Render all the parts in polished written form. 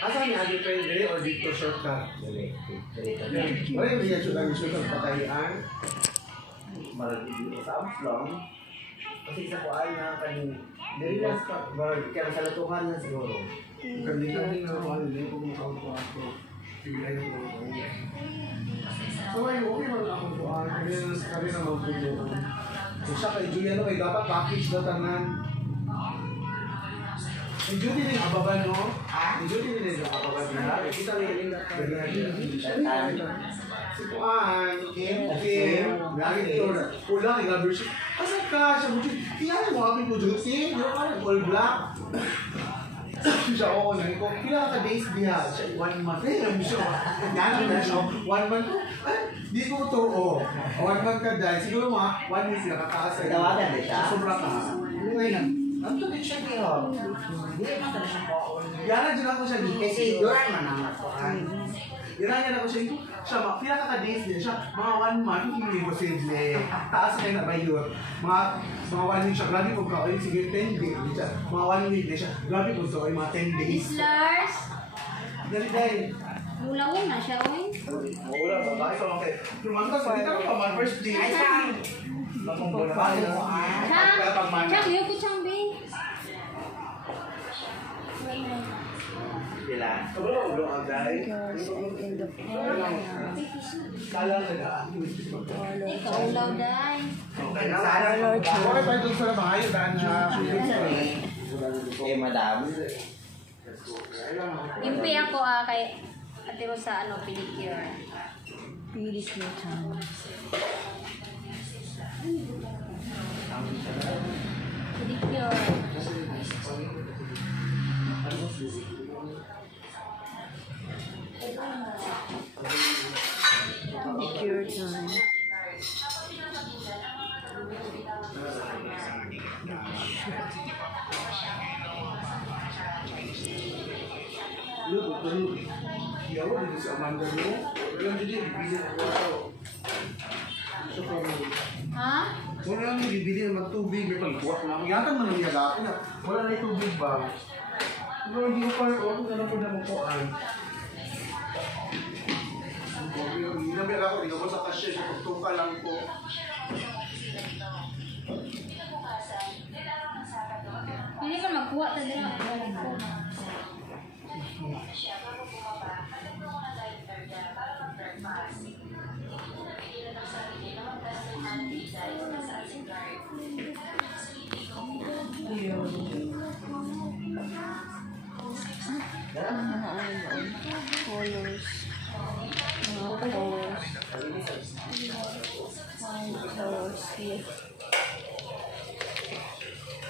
Asa ni Adi Pen dili or dito shortcut? Dali. Wala yung siya shortcut patayan. Marag dito sa Amslong. Kasi sa kuan na kaning Dili lang sa kaya sa latuhan na siguro. kanila din na ano din kung makaw ako. Sige ay ko. So ay okay man ako kuan. Kaya na magpulo. So siya kay Juliano kay dapat package daw tanan. Yung Judy din ababan, no? Yung Judy din ababan na. Kita rin si Kuan, Kim, lagi ito. Pula, yung version. Asa ka? Siya mo, tingnan mo aking po, Judy. Yung parang all black. Siya, oo na. Kailangan ka days diha. Siya, 1 month. Eh, alam mo siya. Yan na siya. 1 month ko. Di ko ito, oh. 1 month ka dahil. Siguro mga 1 week sila kataas. Tawagan din siya? Sobra ka. Ano ngayon? Ang tulit siya kayo. Hindi naman talaga siya po. Yana dyan ako siya dito. Kasi duran man ang matukan. Yana dyan ako siya dito. Siya, pila ka-days din siya. Mga 1 month, hindi mo simple. Taas kayo na ba yun? Mga 1 week siya. Grabe po ka. Ay, sige, 10 days. Mga 1 week din siya. Grabe po ito. Ay, mga 10 days. Miss Lars, Dali, dahil. mulawin na siya, oy. Wala, babae ka lang kayo. Yung mga kasi, hindi ka pa man first day. Ay, saan? Bakong bola pa. Chang, yun ko Chang, babe. Sila. Sobrang ulo ang dahil. In the Kala na na. Ikaw ulaw, day. Okay na sana. Okay pa ito sa bahay. Dahil na. Eh, madam. Impi ako kay Ate Rosa, pedicure. Pilis na Chang. Pedicure. Pure time. Look, yawa din si Amanda mo. Walang jadi bibili ng water. Gusto ko mo. Ha? Wala nang bibili ng tubig, may pagkuwak na. Yata mo nang yagapin na. Wala na yung tubig ba? Pero hindi ko pa rin ako na lang po na makuhaan. Ginamit ako, hindi ko sa cashier, sa pagtuka lang po. Hindi man magkuha ta dira. Colors. Mga colors. Colors. Yes.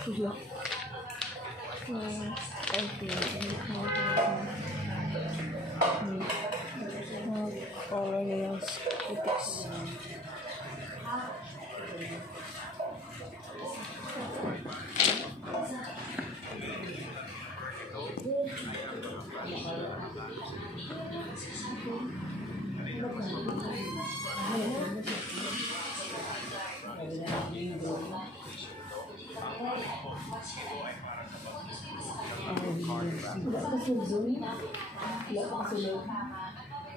Kuya. Color nails. Putis.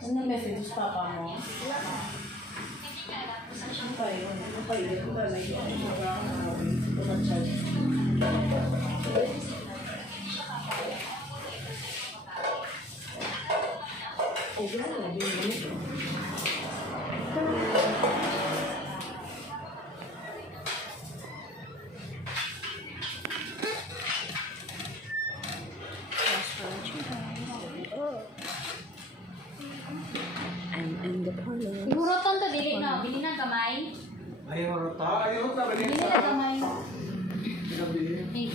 Ano messages papa mo? Ano pa yun? Ano pa yun? Ano pa And the color. Ihuroton to dili na, bili na kamay. Ayaw rota, ayaw rota. Bili na kamay. Pinabili. Hey,